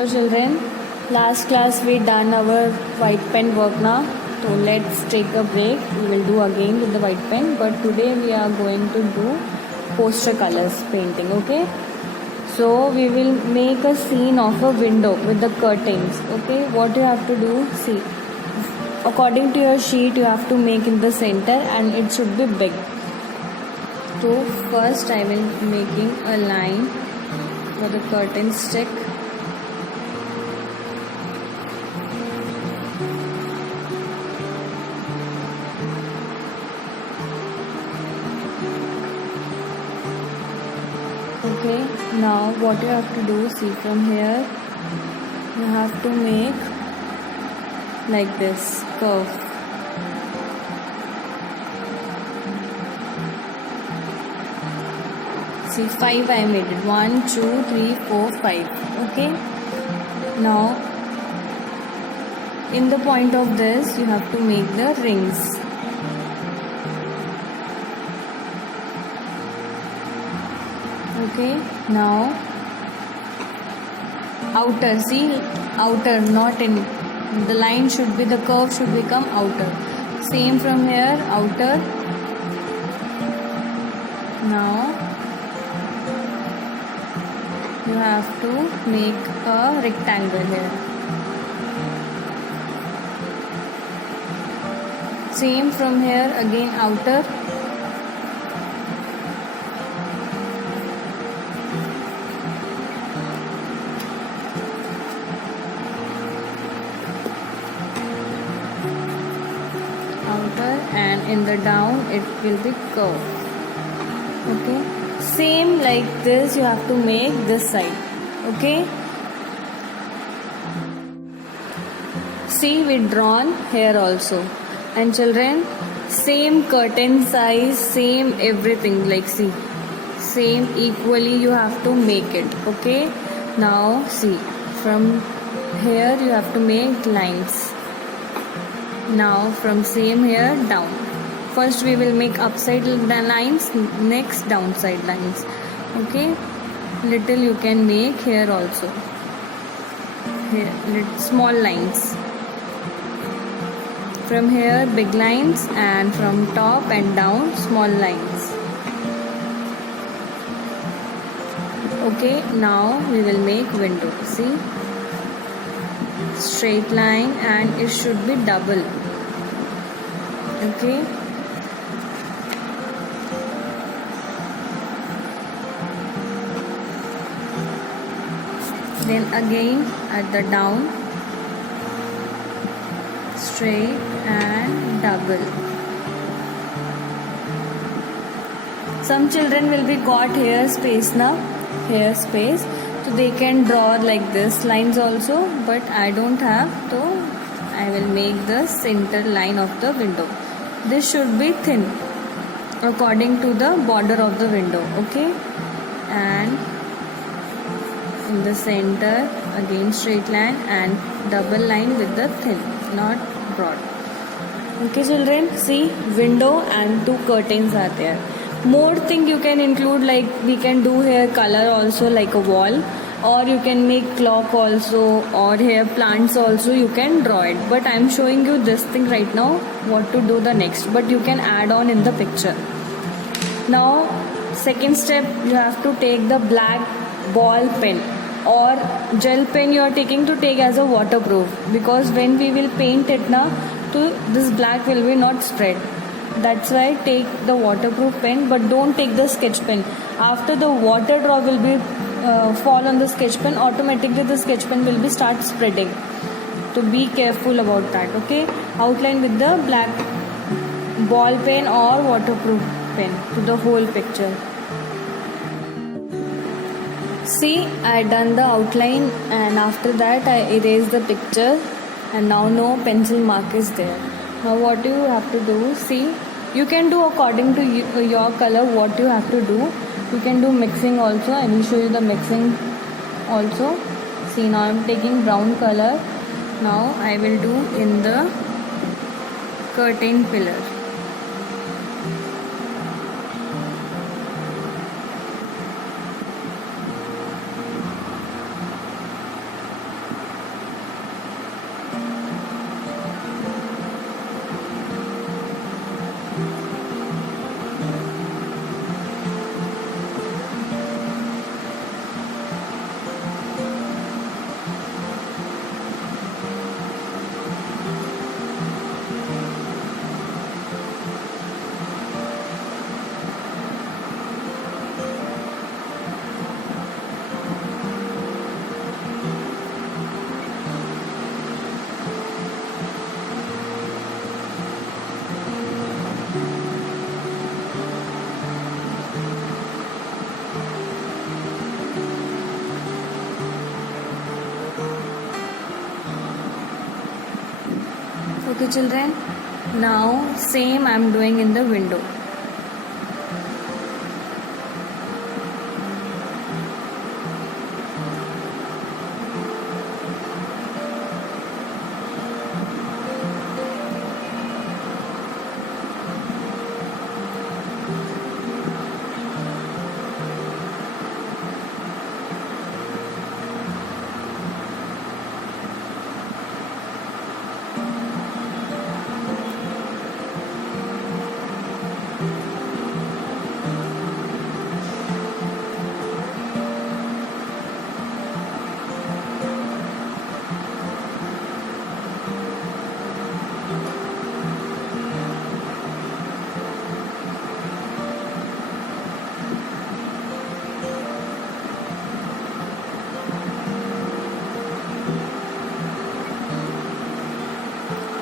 Hello children, last class we done our white pen work now. So let's take a break. We will do again with the white pen, but today we are going to do poster colors painting, okay? So we will make a scene of a window with the curtains, okay? What you have to do, see, according to your sheet you have to make in the center and it should be big. So first I will making a line for the curtain stick. Okay, now what you have to do, see, from here you have to make like this curve. See, 5 I made it. 1, 2, 3, 4, 5. Okay, now in the point of this you have to make the rings. Okay, now outer, see, outer, not in, the line should be, the curve should become outer. Same from here, outer. Now you have to make a rectangle here. Same from here, again outer. And in the down it will be curved. Okay, same like this you have to make this side. Okay, see, we drawn here also. And children, same curtain size, same everything, like see, same equally you have to make it. Okay, now see, from here you have to make lines. Now from same here down. First we will make upside lines, next downside lines. Okay, little you can make here also. Here small lines. From here big lines, and from top and down small lines. Okay, now we will make window. See, straight line and it should be double. Okay, then again at the down, straight and double. Some children will be got hair space now, hair space, so they can draw like this lines also, but I don't have, so I will make the center line of the window. This should be thin according to the border of the window. Okay, and in the center again straight line and double line with the thin, not broad. Okay children, see, window and 2 curtains are there. More thing you can include, like we can do here color also, like a wall, or you can make clock also, or here plants also you can draw it. But I am showing you this thing right now, what to do the next, but you can add on in the picture. Now second step, you have to take the black ball pen or gel pen you are taking to take as a waterproof, because when we will paint it now, so this black will be not spread. That's why take the waterproof pen, but don't take the sketch pen. After the water drop will be fall on the sketch pen, automatically the sketch pen will be start spreading. So be careful about that. Okay, outline with the black ball pen or waterproof pen to the whole picture. See, I done the outline, and after that I erase the picture, and now no pencil mark is there. Now what you have to do, see, you can do according to your color what you have to do. You can do mixing also. I will show you the mixing also. See, now I am taking brown color. Now I will do in the curtain pillar. Okay children, now same I am doing in the window.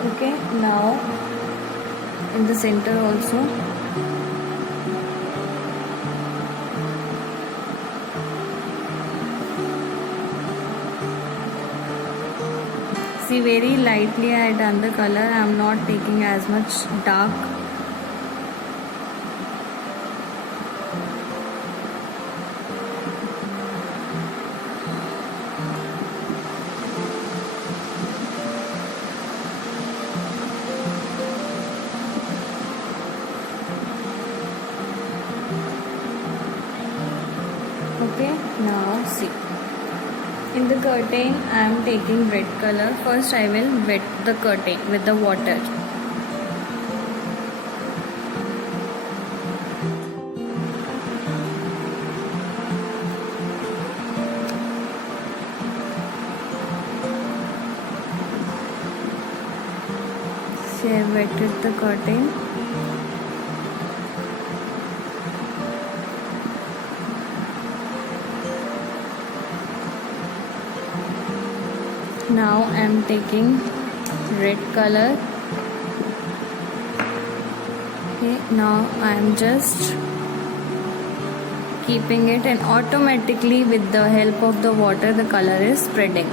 Okay, now in the center also. See, very lightly I done the color. I am not taking as much dark. Okay, now see. In the curtain, I am taking red color. First, I will wet the curtain with the water. See, I wetted the curtain. Now I am taking red color. Okay, now I am just keeping it, and automatically with the help of the water the color is spreading.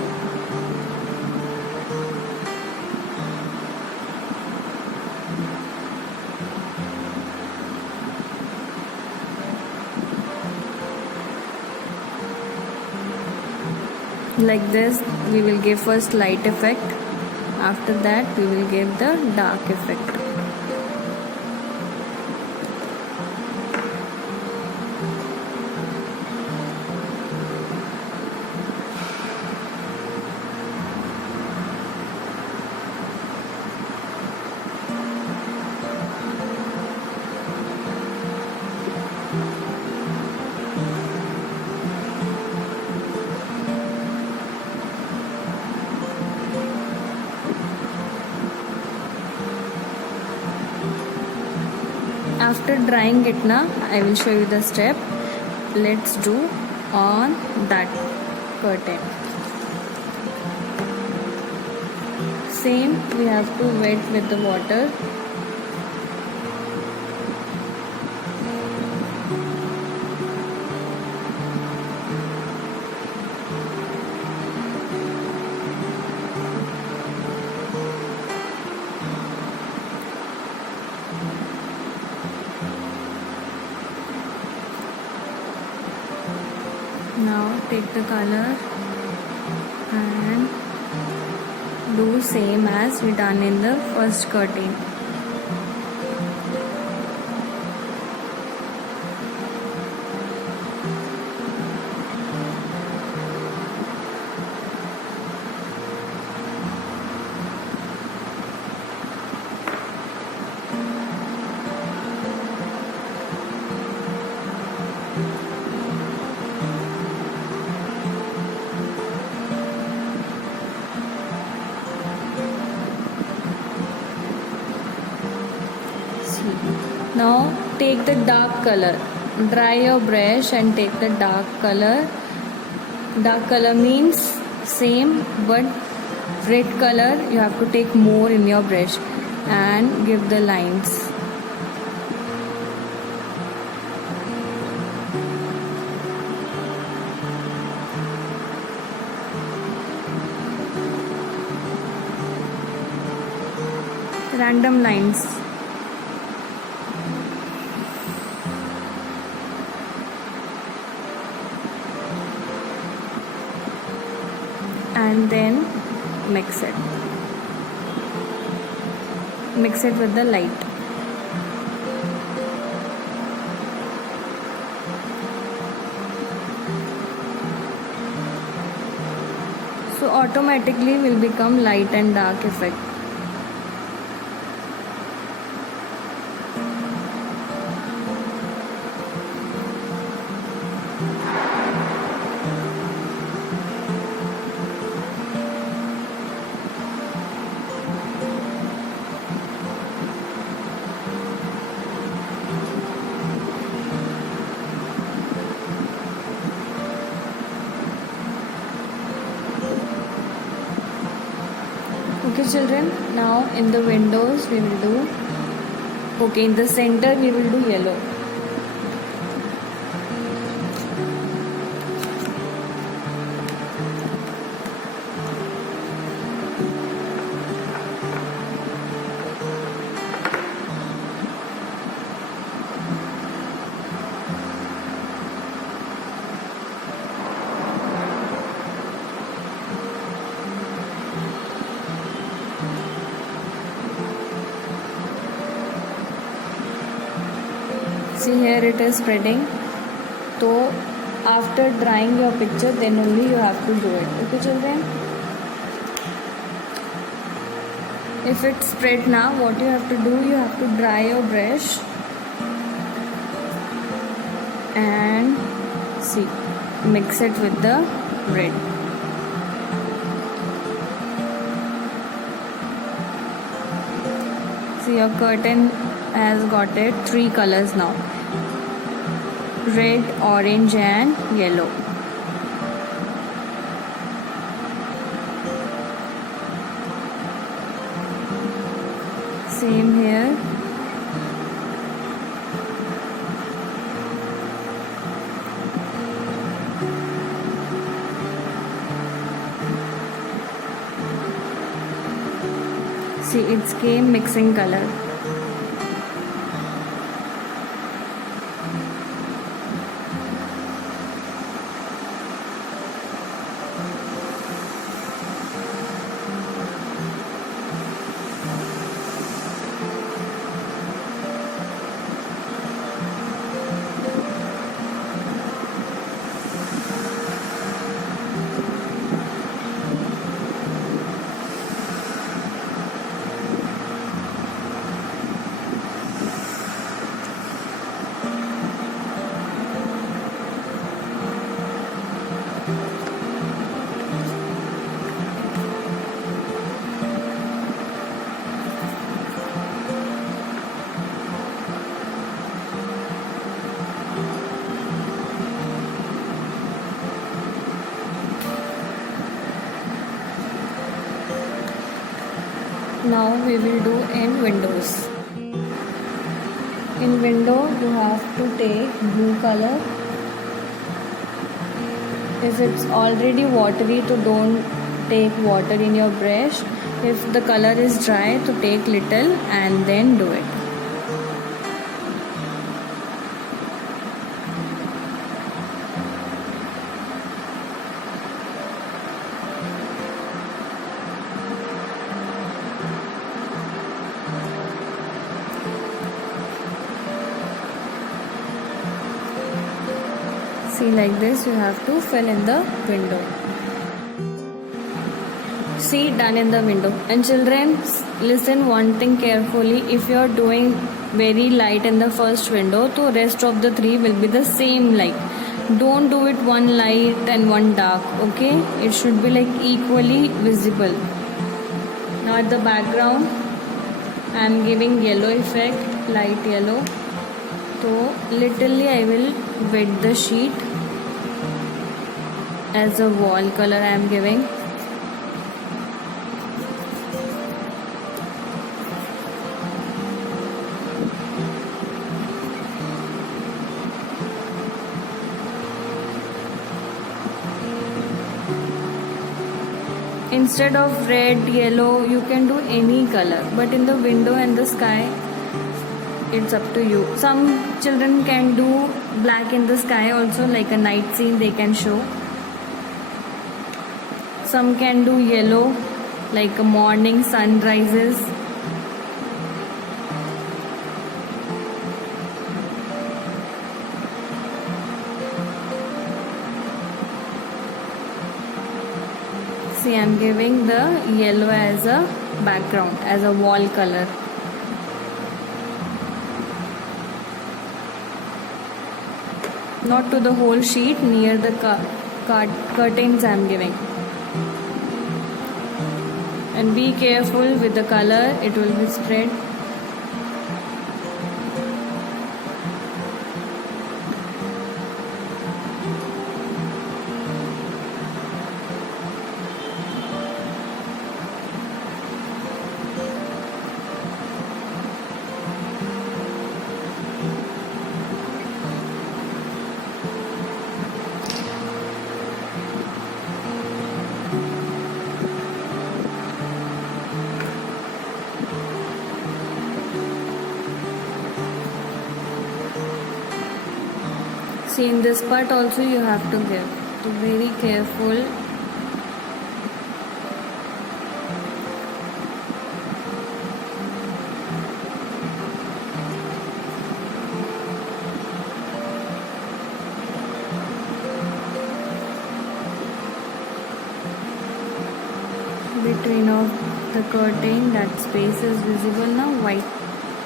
Like this we will give first light effect, after that we will give the dark effect. After drying it now, I will show you the step. Let's do on that curtain. Same, we have to wet with the water. Now take the color and do same as we done in the first curtain. Now take the dark color. Dry your brush and take the dark color. Dark color means same, but red color you have to take more in your brush and give the lines. random lines. And then mix it with the light. So automatically will become light and dark effect. Okay children, now in the windows we will do, okay, in the center we will do yellow. See here it is spreading. So after drying your picture, then only you have to do it. Okay children? If it's spread now, what you have to do, you have to dry your brush and see, mix it with the red. See, your curtain has got it 3 colors now: red, orange and yellow. Same here. See, it's came mixing color. Now we will do in windows. In window you have to take blue color. If it's already watery, to don't take water in your brush. If the color is dry, to take little and then do it. See, like this you have to fill in the window. See, done in the window. And children, listen one thing carefully. If you are doing very light in the first window, so rest of the 3 will be the same light. Don't do it one light and one dark, okay? It should be like equally visible. Now at the background, I am giving yellow effect, light yellow. So literally I will wet the sheet. As a wall color I am giving. instead of red, yellow, you can do any color, but in the window and the sky, it's up to you. Some children can do black in the sky also, like a night scene they can show. Some can do yellow, like a morning sunrises. See, I'm giving the yellow as a background, as a wall color. Not to the whole sheet, near the curtains I'm giving. And be careful with the color, it will be spread. See, in this part also you have to give. So very careful. Between of the curtain, that space is visible now, white.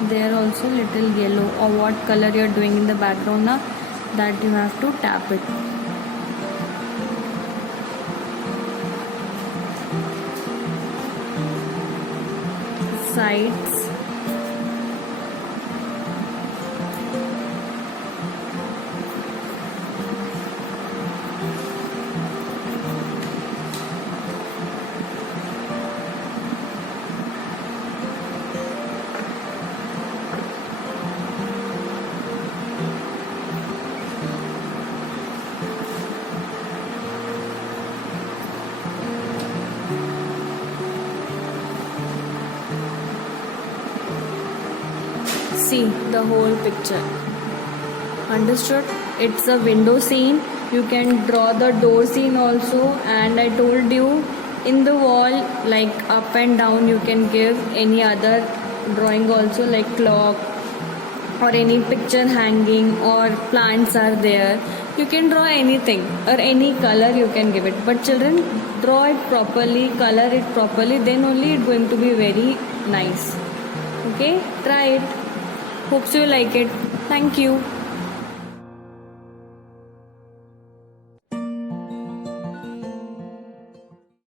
There also little yellow, or what color you are doing in the background now, that you have to tap it. Sides. See the whole picture. Understood? It's a window scene. You can draw the door scene also, and I told you in the wall, like up and down, you can give any other drawing also, like clock or any picture hanging or plants are there. You can draw anything or any color you can give it. But children, draw it properly, color it properly, then only it's going to be very nice. Okay, try it. Hopes you like it. Thank you.